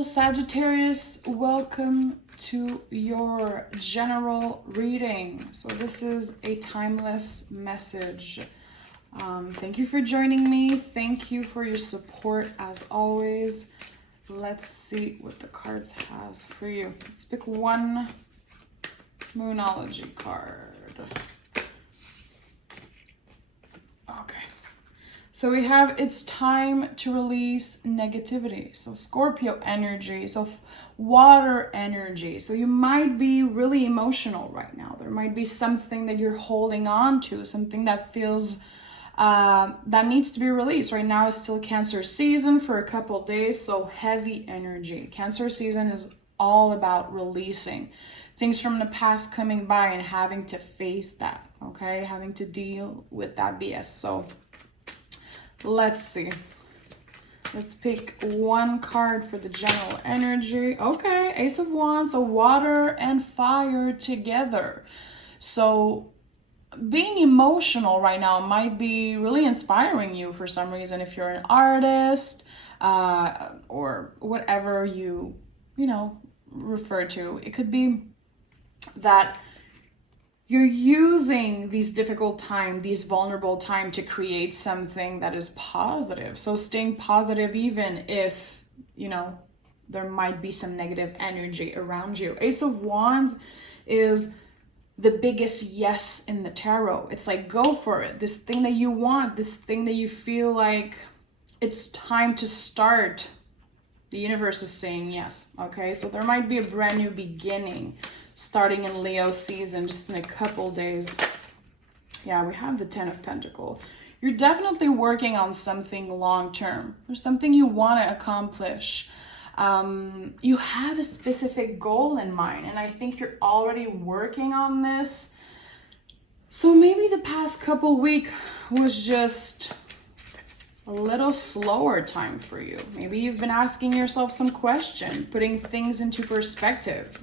Hello, Sagittarius. Welcome to your general reading. So this is a timeless message. Thank you for joining me. Thank you for your support as always. Let's see what the cards has for you. Let's pick one Moonology card. Okay. So we have, it's time to release negativity. So Scorpio energy, so water energy. So you might be really emotional right now. There might be something that you're holding on to, something that feels that needs to be released. Right now is still Cancer season for a couple of days, so heavy energy. Cancer season is all about releasing things from the past coming by and having to face that, okay? Having to deal with that BS. So let's see. Let's pick one card for the general energy. Okay, Ace of Wands, so water and fire together. So being emotional right now might be really inspiring you for some reason. If you're an artist or whatever you refer to, it could be that you're using these difficult time, these vulnerable time to create something that is positive. So staying positive even if, there might be some negative energy around you. Ace of Wands is the biggest yes in the tarot. It's like, go for it. This thing that you want, this thing that you feel like it's time to start. The universe is saying yes, okay? So there might be a brand new beginning starting in Leo season, just in a couple days. Yeah, we have the Ten of Pentacles. You're definitely working on something long-term. There's something you want to accomplish. You have a specific goal in mind, and I think you're already working on this. So maybe the past couple weeks was just a little slower time for you. Maybe you've been asking yourself some question, putting things into perspective,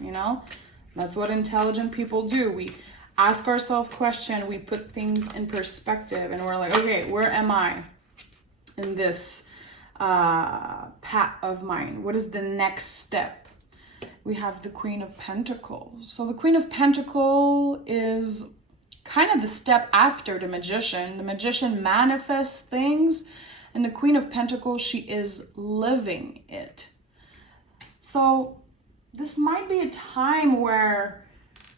That's what intelligent people do. We ask ourselves questions, we put things in perspective, and we're like, okay, where am I in this path of mine? What is the next step? We have the Queen of Pentacles. So the Queen of Pentacles is kind of the step after the Magician. The Magician manifests things, and the Queen of Pentacles, she is living it. So this might be a time where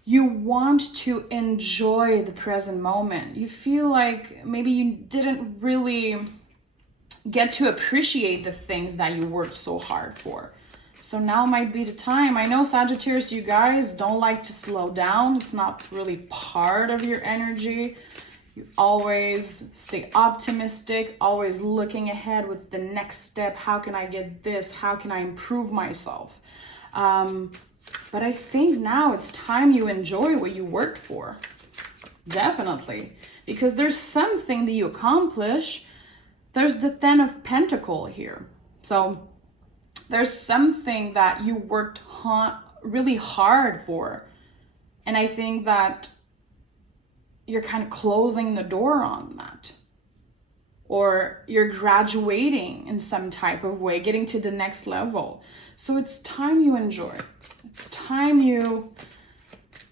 you want to enjoy the present moment. You feel like maybe you didn't really get to appreciate the things that you worked so hard for. So now might be the time. I know, Sagittarius, you guys don't like to slow down. It's not really part of your energy. You always stay optimistic, always looking ahead. What's the next step? How can I get this? How can I improve myself? But I think now it's time you enjoy what you worked for. Definitely. Because there's something that you accomplish. There's the Ten of Pentacles here. So there's something that you worked really hard for. And I think that you're kind of closing the door on that. Or you're graduating in some type of way, getting to the next level. So it's time you enjoy. It's time you,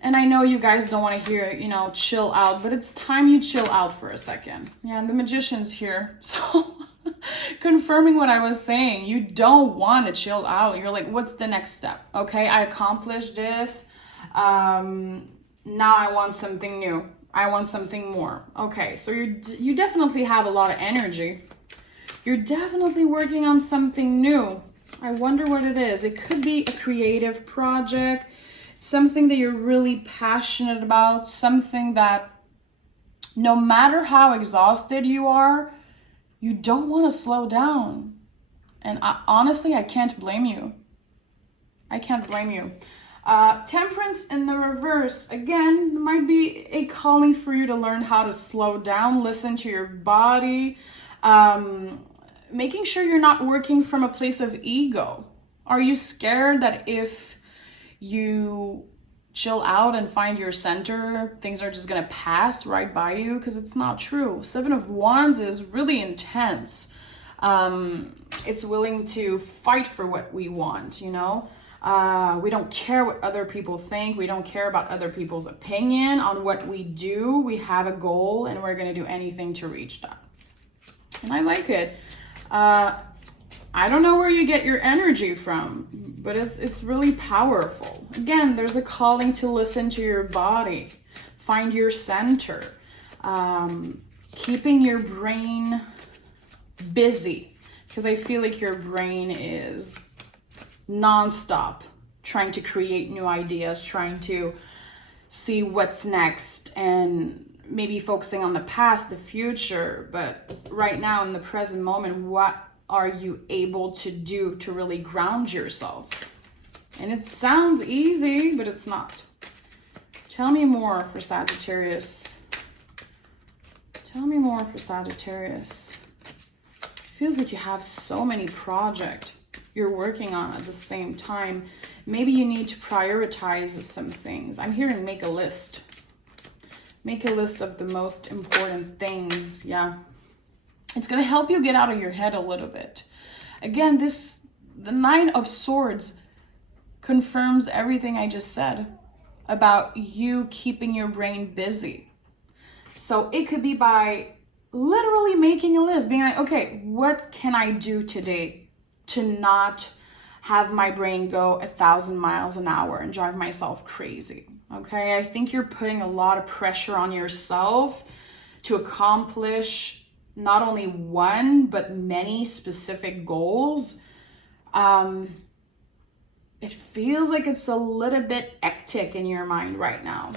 and I know you guys don't want to hear, chill out, but it's time you chill out for a second. Yeah, and the Magician's here. So confirming what I was saying, you don't want to chill out. You're like, what's the next step? Okay, I accomplished this. Now I want something new. I want something more. Okay, so you definitely have a lot of energy. You're definitely working on something new. I wonder what it is. It could be a creative project, something that you're really passionate about, something that no matter how exhausted you are, you don't want to slow down. And honestly, I can't blame you. I can't blame you. Temperance in the reverse, again, might be a calling for you to learn how to slow down, listen to your body, making sure you're not working from a place of ego. Are you scared that if you chill out and find your center, things are just gonna pass right by you? Because it's not true. Seven of Wands is really intense. It's willing to fight for what we want, you know? We don't care what other people think. We don't care about other people's opinion on what we do. We have a goal and we're going to do anything to reach that. And I like it. I don't know where you get your energy from, but it's really powerful. Again, there's a calling to listen to your body, find your center, keeping your brain busy, because I feel like your brain is nonstop trying to create new ideas, trying to see what's next, and maybe focusing on the past, the future, but right now in the present moment, what are you able to do to really ground yourself? And it sounds easy, but it's not. Tell me more for Sagittarius. Tell me more for Sagittarius. Feels like you have so many projects you're working on at the same time. Maybe you need to prioritize some things. I'm hearing make a list. Make a list of the most important things. Yeah. It's going to help you get out of your head a little bit. Again, the Nine of Swords confirms everything I just said about you keeping your brain busy. So it could be by literally making a list, being like, okay, what can I do today to not have my brain go 1,000 miles an hour and drive myself crazy? Okay, I think you're putting a lot of pressure on yourself to accomplish not only one, but many specific goals. It feels like it's a little bit hectic in your mind right now.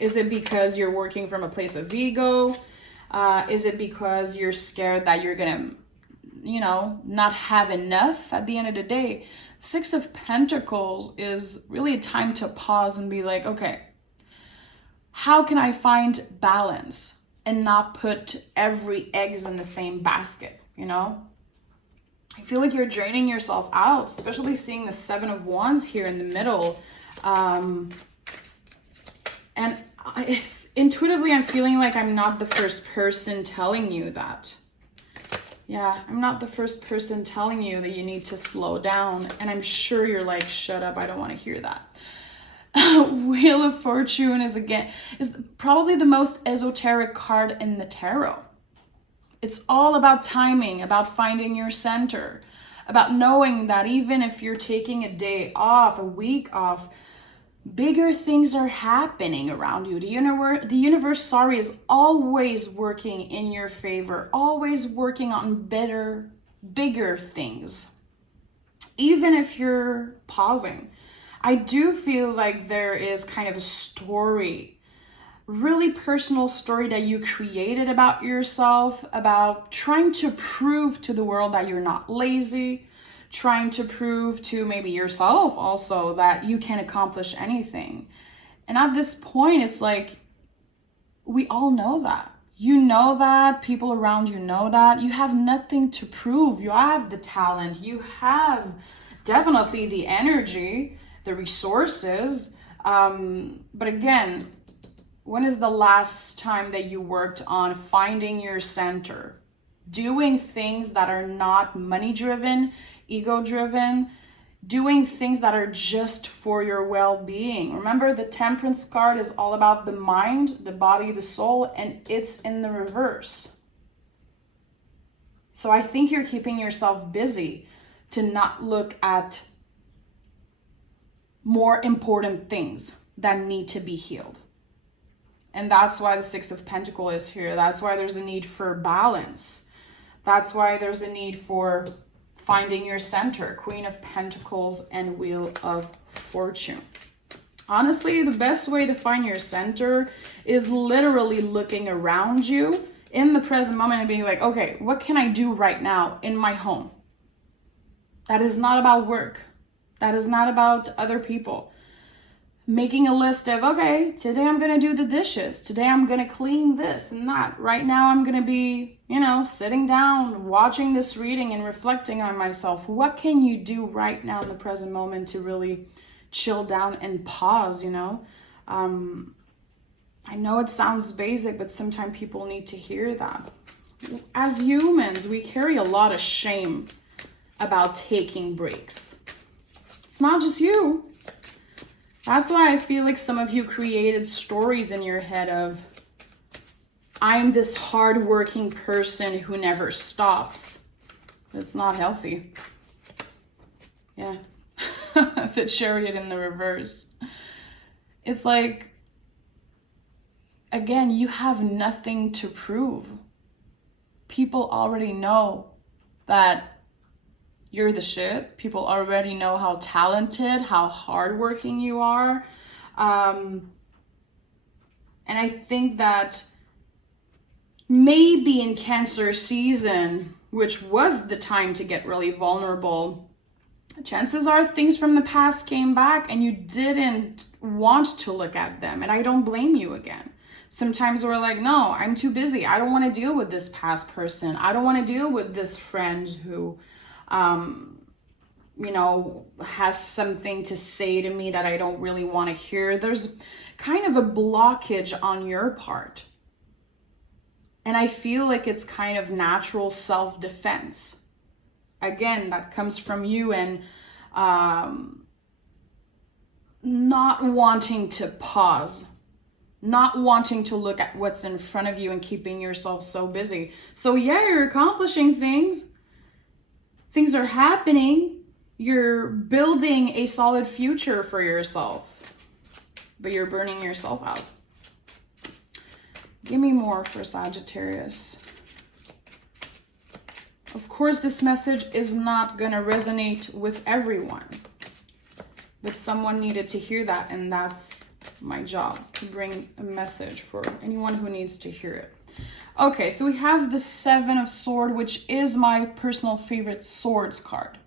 Is it because you're working from a place of ego? Is it because you're scared that you're gonna, not have enough at the end of the day? Six of Pentacles is really a time to pause and be like, okay, how can I find balance and not put every eggs in the same basket, I feel like you're draining yourself out, especially seeing the Seven of Wands here in the middle. And it's intuitively, I'm feeling like I'm not the first person telling you that. Yeah, I'm not the first person telling you that you need to slow down. And I'm sure you're like, shut up, I don't want to hear that. Wheel of Fortune is probably the most esoteric card in the tarot. It's all about timing, about finding your center, about knowing that even if you're taking a day off, a week off, bigger things are happening around you. The universe, is always working in your favor, always working on bigger things. Even if you're pausing. I do feel like there is kind of a story, really personal story that you created about yourself, about trying to prove to the world that you're not lazy, trying to prove to maybe yourself also that you can accomplish anything. And at this point, it's like, we all know that. You know that, people around you know that. You have nothing to prove. You have the talent. You have definitely the energy, the resources. But again, when is the last time that you worked on finding your center? Doing things that are not money-driven, ego-driven, doing things that are just for your well-being. Remember, the Temperance card is all about the mind, the body, the soul, and it's in the reverse. So I think you're keeping yourself busy to not look at more important things that need to be healed. And that's why the Six of Pentacles is here. That's why there's a need for balance. That's why there's a need for finding your center. Queen of Pentacles and Wheel of Fortune. Honestly, the best way to find your center is literally looking around you in the present moment and being like, okay, what can I do right now in my home? That is not about work. That is not about other people. Making a list of, okay, today I'm going to do the dishes. Today I'm going to clean this and that. Right now I'm going to be, sitting down, watching this reading and reflecting on myself. What can you do right now in the present moment to really chill down and pause, I know it sounds basic, but sometimes people need to hear that. as humans, we carry a lot of shame about taking breaks. It's not just you. That's why I feel like some of you created stories in your head of, I'm this hardworking person who never stops. It's not healthy. Yeah. The Chariot in the reverse. It's like, again, you have nothing to prove. People already know that you're the shit. People already know how talented, how hardworking you are. And I think that maybe in Cancer season, which was the time to get really vulnerable, chances are things from the past came back and you didn't want to look at them. And I don't blame you again. Sometimes we're like, no, I'm too busy. I don't want to deal with this past person. I don't want to deal with this friend who, has something to say to me that I don't really want to hear. There's kind of a blockage on your part. And I feel like it's kind of natural self-defense. Again, that comes from you and not wanting to pause, not wanting to look at what's in front of you and keeping yourself so busy. So yeah, you're accomplishing things. Things are happening. You're building a solid future for yourself, but you're burning yourself out. Give me more for Sagittarius. Of course, this message is not going to resonate with everyone, but someone needed to hear that, and that's my job, to bring a message for anyone who needs to hear it. Okay, so we have the Seven of Swords, which is my personal favorite swords card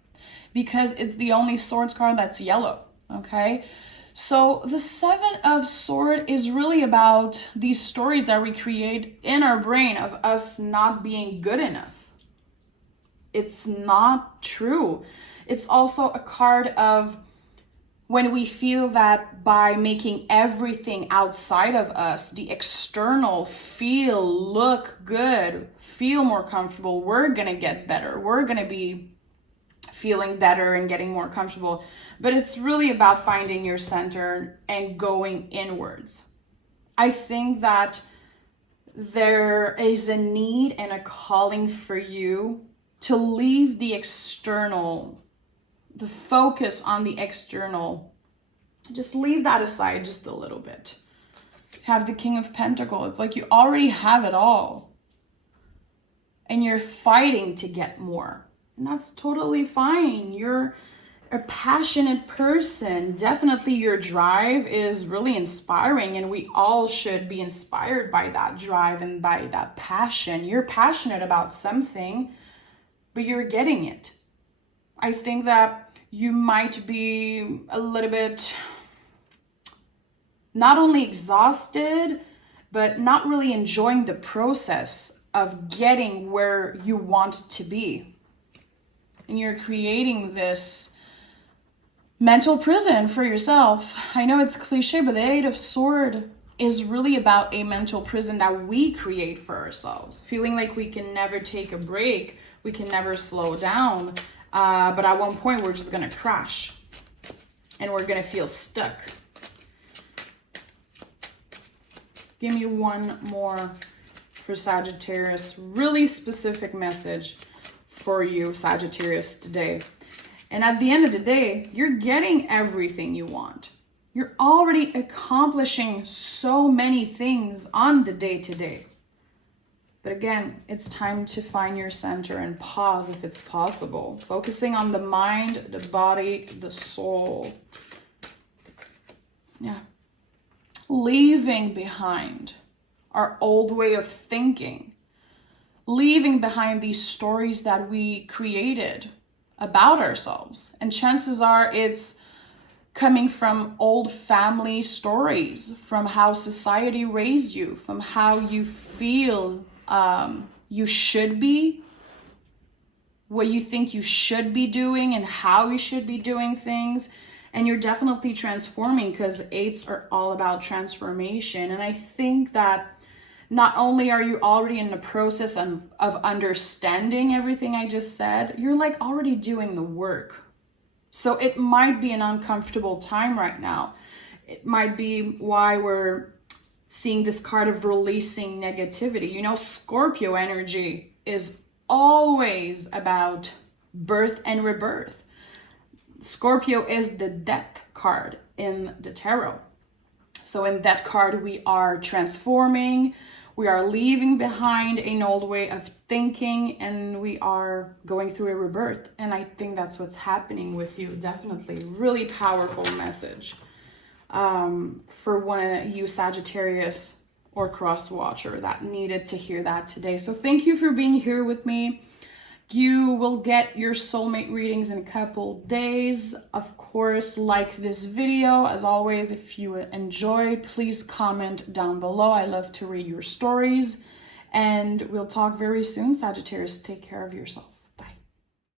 because it's the only swords card that's yellow, okay? So the Seven of Swords is really about these stories that we create in our brain of us not being good enough. It's not true. It's also a card of when we feel that by making everything outside of us, the external, feel, look good, feel more comfortable, we're going to get better. We're going to be feeling better and getting more comfortable. But it's really about finding your center and going inwards. I think that there is a need and a calling for you to leave the external, the focus on the external. Just leave that aside just a little bit. Have the King of Pentacles. It's like you already have it all. And you're fighting to get more. And that's totally fine. You're a passionate person. Definitely your drive is really inspiring, and we all should be inspired by that drive and by that passion. You're passionate about something, but you're getting it. I think that you might be a little bit not only exhausted, but not really enjoying the process of getting where you want to be. And you're creating this mental prison for yourself. I know it's cliche, but the Eight of Swords is really about a mental prison that we create for ourselves. Feeling like we can never take a break, we can never slow down, but at one point we're just gonna crash and we're gonna feel stuck. Give me one more for Sagittarius. Really specific message for you, Sagittarius, today. And at the end of the day, you're getting everything you want. You're already accomplishing so many things on the day-to-day. But again, it's time to find your center and pause if it's possible. Focusing on the mind, the body, the soul. Yeah. Leaving behind our old way of thinking. Leaving behind these stories that we created about ourselves. And chances are it's coming from old family stories, from how society raised you, from how you feel you should be, what you think you should be doing and how you should be doing things. And you're definitely transforming because eights are all about transformation. And I think that not only are you already in the process of understanding everything I just said, you're like already doing the work. So it might be an uncomfortable time right now. It might be why we're seeing this card of releasing negativity. You know, Scorpio energy is always about birth and rebirth. Scorpio is the death card in the tarot. So in that card, we are transforming, we are leaving behind an old way of thinking, and we are going through a rebirth. And I think that's what's happening with you. Definitely really powerful message for one of you Sagittarius or cross watcher that needed to hear that today. So thank you for being here with me. You will get your soulmate readings in a couple days. Of course, like this video. As always, if you enjoy, please comment down below. I love to read your stories. And we'll talk very soon, Sagittarius. Take care of yourself.